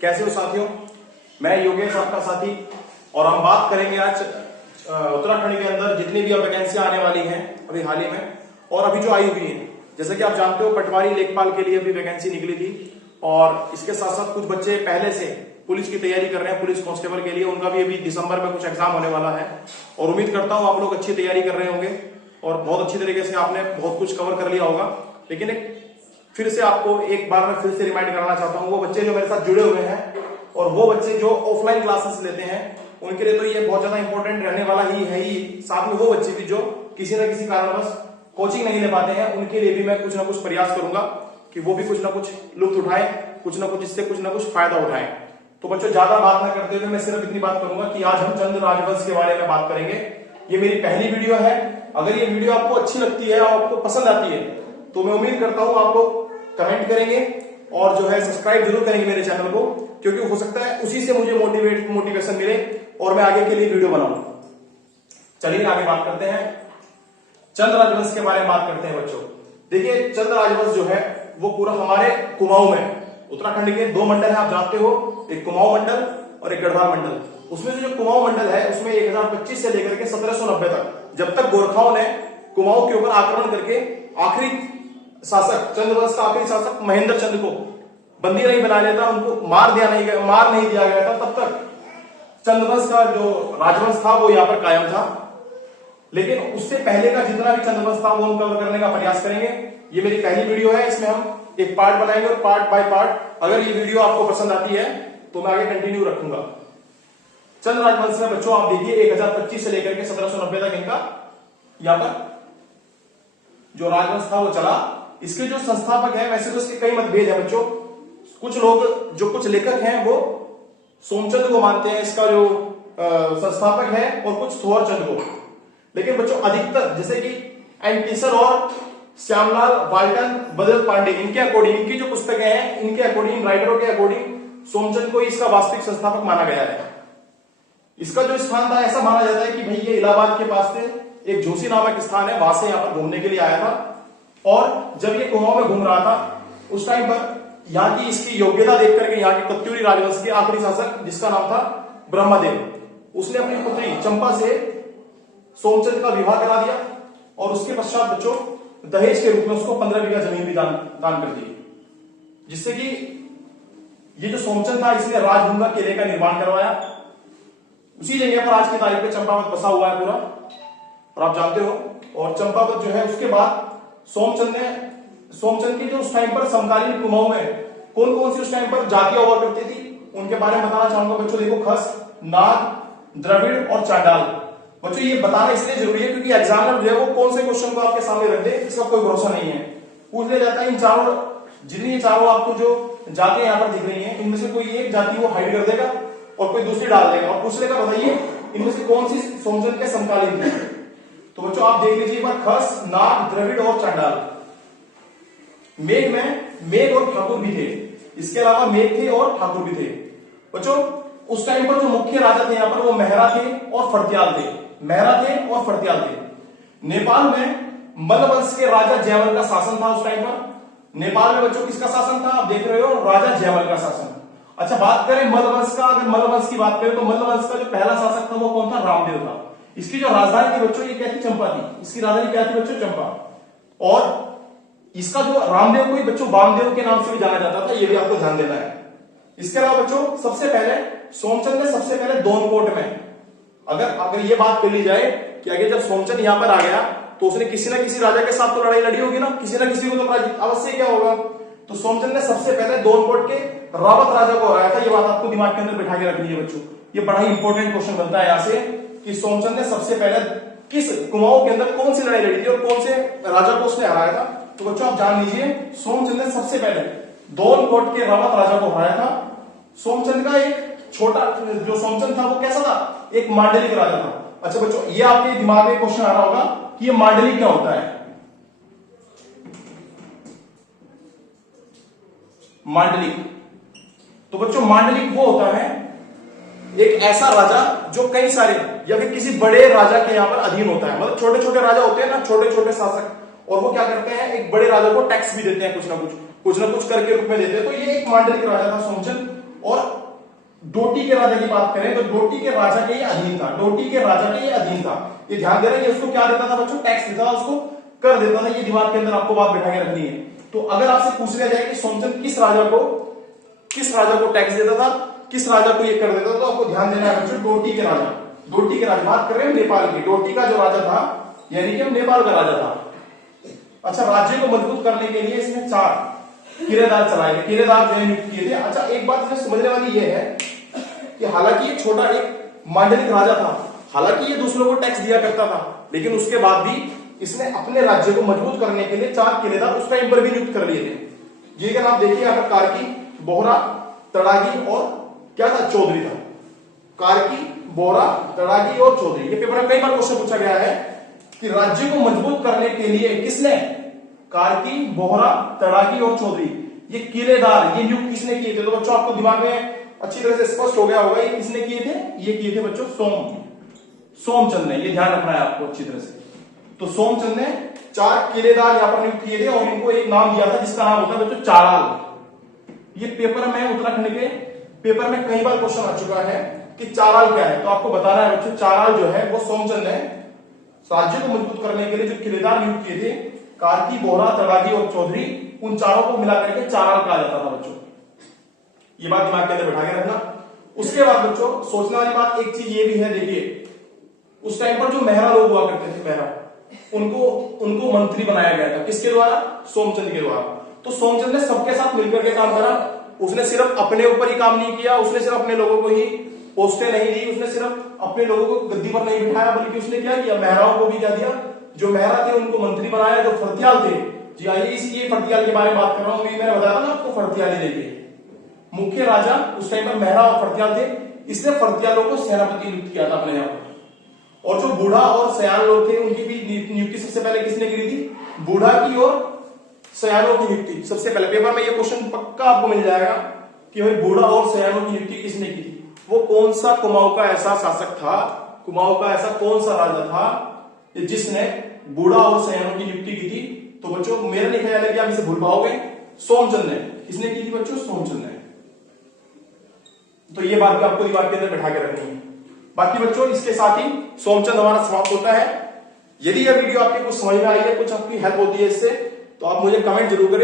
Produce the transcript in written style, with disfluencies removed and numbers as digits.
कैसे हो साथियों, मैं योगेश आपका साथी और हम बात करेंगे आज उत्तराखंड के अंदर जितनी भी वैकेंसी आने वाली हैं अभी हाल ही में और अभी जो आई हुई है। जैसे कि आप जानते हो पटवारी लेखपाल के लिए भी वैकेंसी निकली थी और इसके साथ साथ कुछ बच्चे पहले से पुलिस की तैयारी कर रहे हैं, पुलिस कांस्टेबल के लिए। उनका भी अभी दिसंबर में कुछ एग्जाम होने वाला है और उम्मीद करता हूं आप लोग अच्छी तैयारी कर रहे होंगे और बहुत अच्छी तरीके से आपने बहुत कुछ कवर कर लिया होगा। लेकिन फिर से आपको एक बार मैं फिर से रिमाइंड कराना चाहता हूं, वो बच्चे जो मेरे साथ जुड़े हुए हैं और वो बच्चे जो ऑफलाइन क्लासेस लेते हैं उनके लिए तो ये बहुत ज्यादा इंपॉर्टेंट रहने वाला ही ही। साथ में वो बच्चे भी जो किसी न किसी कारणवश कोचिंग नहीं ले पाते हैं, उनके लिए भी मैं कुछ ना कुछ प्रयास करूंगा कि वो भी कुछ ना कुछ लुत्फ उठाए, कुछ ना कुछ इससे कुछ ना कुछ फायदा उठाए। तो बच्चों ज्यादा बात ना करते हुए मैं सिर्फ इतनी बात करूंगा कि आज हम चंद राजवंश के बारे में बात करेंगे। ये मेरी पहली वीडियो है। अगर ये वीडियो आपको अच्छी लगती है और आपको पसंद आती है तो मैं उम्मीद करता हूं आप लोग कमेंट करेंगे और जो है सब्सक्राइब जरूर करेंगे मेरे चैनल को, क्योंकि हो सकता है उसी से मुझे मोटिवेशन मिले और मैं आगे के लिए वीडियो बनाऊं। चलिए आगे बात करते हैं, चंद राजवंश के बारे में बात करते हैं बच्चों। देखिए चंद राजवंश जो है वो पूरा हमारे कुमाऊं में, उत्तराखंड के दो मंडल है आप जानते हो, एक कुमाऊं मंडल और एक गढ़वाल मंडल। उसमें से जो कुमाऊं मंडल है उसमें 1025 से लेकर के 1790 तक, जब तक गोरखाओं ने कुमाऊं के ऊपर आक्रमण करके आखिरी शासक चंद्रवंश का आखिरी शासक महेंद्र चंद को बंदी नहीं बना लिया था, उनको मार नहीं दिया गया था, तब तक चंद्रवंश का जो राजवंश था वो यहाँ पर कायम था। लेकिन उससे पहले का जितना भी चंद्रवंश था वो हम कवर करने का प्रयास करेंगे। ये मेरी पहली वीडियो है, इसमें हम एक पार्ट बनाएंगे और पार्ट बाय पार्ट अगर ये वीडियो आपको पसंद आती है तो मैं आगे कंटिन्यू रखूंगा। चंद राजवंश में बच्चों आप देखिए 1025 से लेकर के 1790 तक इनका यहाँ पर जो राजवंश था वो चला। इसके जो संस्थापक है वैसे तो इसके कई मतभेद है बच्चों। कुछ लोग जो कुछ लेखक हैं वो सोमचंद को मानते हैं इसका जो संस्थापक है और कुछ थोर चंद को। लेकिन बच्चों अधिकतर जैसे कि एंटिसर और श्यामलाल वाल्टन, बदर पांडे, इनके अकॉर्डिंग, इनकी जो पुस्तकें हैं इनके अकॉर्डिंग, राइटरों के अकॉर्डिंग सोमचंद को इसका वास्तविक संस्थापक माना गया है। इसका जो स्थान था ऐसा माना जाता है कि भाई ये इलाहाबाद के पास से एक जोशी नामक स्थान है, वहां से यहाँ पर घूमने के लिए आया था और जब ये कुमाऊं में घूम रहा था उस टाइम पर यहाँ की इसकी योग्यता देख करके यहाँ के कत्यूरी राजवंश के आखिरी शासक जिसका नाम था ब्रह्मदेव, उसने अपनी पुत्री चंपा से सोमचंद का विवाह करा दिया और उसके पश्चात बच्चों दहेज के रूप में उसको 15 बीघा जमीन भी दान कर दी, जिससे कि ये जो सोमचंद था इसने राजभूंगा किले का निर्माण करवाया। उसी जगह पर आज की तारीख में चंपावत बसा हुआ है पूरा और आप जानते हो। और चंपावत जो है उसके बाद सोमचंद की जो उस टाइम पर समकालीन कुमाऊं में कौन कौन सी उस टाइम पर जातियां हुआ करती थी उनके बारे में बताना चाहूंगा बच्चों। देखो खस, नाग, द्रविड़ और चांडाल। बच्चों ये बताना इसलिए जरूरी है क्योंकि एग्जामिनर जो है वो कौन से क्वेश्चन को आपके सामने रख दे इसका कोई भरोसा नहीं है। पूछ लिया जाता है इन चारों, जितनी चारों आपको जो जातियां यहाँ पर दिख रही हैं इनमें से कोई एक जाति वो हाइड कर देगा और कोई दूसरी डाल देगा और पूछ लेगा बताइए इनमें से कौन सी सोमचंद के समकालीन है। तो बच्चों आप देख लीजिए एक बार, खस, नाग, द्रविड़ और चांडाल। मेघ में मेघ और ठाकुर भी थे, इसके अलावा मेघ थे और ठाकुर भी थे। बच्चों उस टाइम पर जो मुख्य राजा थे यहाँ पर वो मेहरा थे और फर्त्याल थे, मेहरा थे और फर्त्याल थे। नेपाल में मल्लवंश के राजा जयमल का शासन था उस टाइम पर। नेपाल में बच्चों किसका शासन था आप देख रहे हो, राजा जयमल का शासन। अच्छा बात करें मल्लवंश का, अगर मल्लवंश की बात करें तो मल्लवंश का जो पहला शासक था वो कौन था, रामदेव था। इसकी जो राजधानी थी बच्चों ये क्या थी, चंपा थी। इसकी राजधानी क्या थी बच्चों, चंपा। और इसका जो रामदेव को बच्चों वामदेव के नाम से भी जाना जाता था, ये भी आपको ध्यान देना है। इसके अलावा बच्चों सबसे पहले सोमचंद ने सबसे पहले दोनकोट में, अगर ये बात कर ली जाए कि अगर जब सोमचंद यहां पर आ गया तो उसने किसी ना किसी राजा के साथ तो लड़ाई लड़ी होगी ना, किसी ना किसी को तो अवश्य क्या होगा। तो सोमचंद ने सबसे पहले दोनकोट के रावत राजा को हराया था। ये बात आपको दिमाग के अंदर बैठा के रखनी है बच्चों, ये बड़ा ही इंपॉर्टेंट क्वेश्चन बनता है यहां से कि सोमचंद ने सबसे पहले किस कुमाऊं के अंदर कौन सी लड़ाई लड़ी थी और कौन से राजा को उसने हराया था। तो बच्चों आप जान लीजिए सोमचंद ने सबसे पहले दोनकोट के रावत राजा को हराया था। सोमचंद का एक छोटा जो सोमचंद था वो कैसा था, एक मांडलिक राजा था। अच्छा बच्चों ये आपके दिमाग में क्वेश्चन आ रहा होगा कि ये मांडलिक क्या होता है। मांडलिक, तो बच्चों मांडलिक वो होता है एक ऐसा राजा जो कई सारे या फिर किसी बड़े राजा के यहां पर अधीन होता है। मतलब छोटे छोटे राजा होते हैं ना, छोटे छोटे शासक, और वो क्या करते हैं एक बड़े राजा को टैक्स भी देते हैं, कुछ ना कुछ करके रूप में देते हैं। तो ये एक मांडलिक राजा था सोमचंद। और डोटी के राजा की बात करें तो डोटी के राजा के ये अधीन था, डोटी के राजा के ये अधीन था। ये ध्यान देना, ये उसको क्या देता था बच्चों, टैक्स देता था, उसको कर देता था। ये दिमाग के अंदर आपको बात बैठा के रखनी है। तो अगर आपसे पूछ लिया जाए कि सोमचंद किस राजा को टैक्स देता था, किस राजा को ये कर देता था, तो आपको ध्यान देना है बच्चों, डोटी के राजा। डोटी के राजा बात कर रहे हैं नेपाल की, डोटी का जो राजा था यानी कि हम नेपाल का राजा था। अच्छा, राज्य को मजबूत करने के लिए इसने 4 किलेदार चलाए थे, किलेदार जो है नियुक्त किए थे। अच्छा, एक बात इसमें समझने वाली ये है कि हालांकि ये छोटा एक मांडलिक राजा था, हालांकि ये दूसरों को टैक्स दिया करता था, लेकिन उसके बाद भी इसने अपने राज्य को मजबूत करने के लिए 4 किलेदार उस टाइम पर भी नियुक्त कर लिए थे। जिनका नाम देखिए यहाँ पर कार्की, बोहरा, तड़ागी और क्या था, चौधरी था। कार्की, बोहरा, तड़ागी और चौधरी। ये पेपर में कई बार क्वेश्चन पूछा गया है कि राज्य को मजबूत करने के लिए किसने, कार्की, बोहरा, तड़ागी और चौधरी, ये किलेदार ये नियुक्त किसने किए थे। तो बच्चों आपको दिमाग में अच्छी तरह से स्पष्ट हो गया होगा ये किसने किए थे। ये किए थे बच्चों सोमचंद ने, ये ध्यान रखना है आपको अच्छी तरह से। तो सोमचंद ने 4 किलेदार यहां पर नियुक्त किए थे और इनको एक नाम दिया था जिसका नाम होता है बच्चों चाराल। ये पेपर में, उत्तराखंड के पेपर में कई बार क्वेश्चन आ चुका है कि चाराल क्या है, तो आपको बताना है बच्चों चाराल जो है वो सोमचंद ने राज्य को मजबूत करने के लिए जो किलेदार नियुक्त किए थे, कार्की, बोहरा, तड़ागी और चौधरी, उन चारों को मिलाकर के चाराल कहा जाता था बच्चों। ये बात दिमाग के अंदर बैठा के रखना। उसके बाद बच्चों सोचने वाली बात एक चीज ये भी है, देखिए उस टाइम पर जो मेहरा लोग हुआ करते थे, मेहरा, उनको मंत्री बनाया गया था, किसके द्वारा, सोमचंद के द्वारा। तो सोमचंद ने सबके साथ मिलकर के काम करा। उसने सिर्फ अपने ऊपर ही काम नहीं किया, उसने सिर्फ अपने लोगों को ही पोस्टें नहीं दी, उसने सिर्फ अपने लोगों को गद्दी पर नहीं बिठाया, बल्कि उसने क्या किया, मेहराओं को भी क्या दिया, जो मेहरा थे उनको मंत्री बनाया। जो फर्तियाल थे, जी आइए ये फर्तियाल के बारे में बात कर रहा हूं, मैंने बताया था ना आपको, फर्तियाल देखिए मुख्य राजा उस टाइम पर मेहरा और फर्तियाल थे। इसने फर्तियालों को सेनापति नियुक्त किया था अपने यहां पर। और जो बूढ़ा और सयान लोग थे उनकी भी नियुक्ति सबसे पहले किसने करी थी, बूढ़ा की और सयानों की नियुक्ति सबसे पहले। पेपर में ये क्वेश्चन पक्का आपको मिल जाएगा कि भाई बूढ़ा और सयानों की नियुक्ति किसने की थी। वो कौन सा कुमाऊं का ऐसा शासक था, कुमाऊं का ऐसा कौन सा राजा था जिसने बूढ़ा और सयानों की नियुक्ति की थी। तो बच्चों मेरा नहीं ख्याल है कि आप इसे भूल पाओगे, सोमचंद ने। किसने की थी बच्चों, सोमचंद ने। तो ये बात भी आपको दिमाग के अंदर बैठा के रखनी है। बाकी बच्चों इसके साथ ही सोमचंद हमारा समाप्त होता है। यदि यह वीडियो आपके कुछ समझ में आई है, कुछ आपकी हेल्प होती है इससे, तो आप मुझे कमेंट जरूर करें।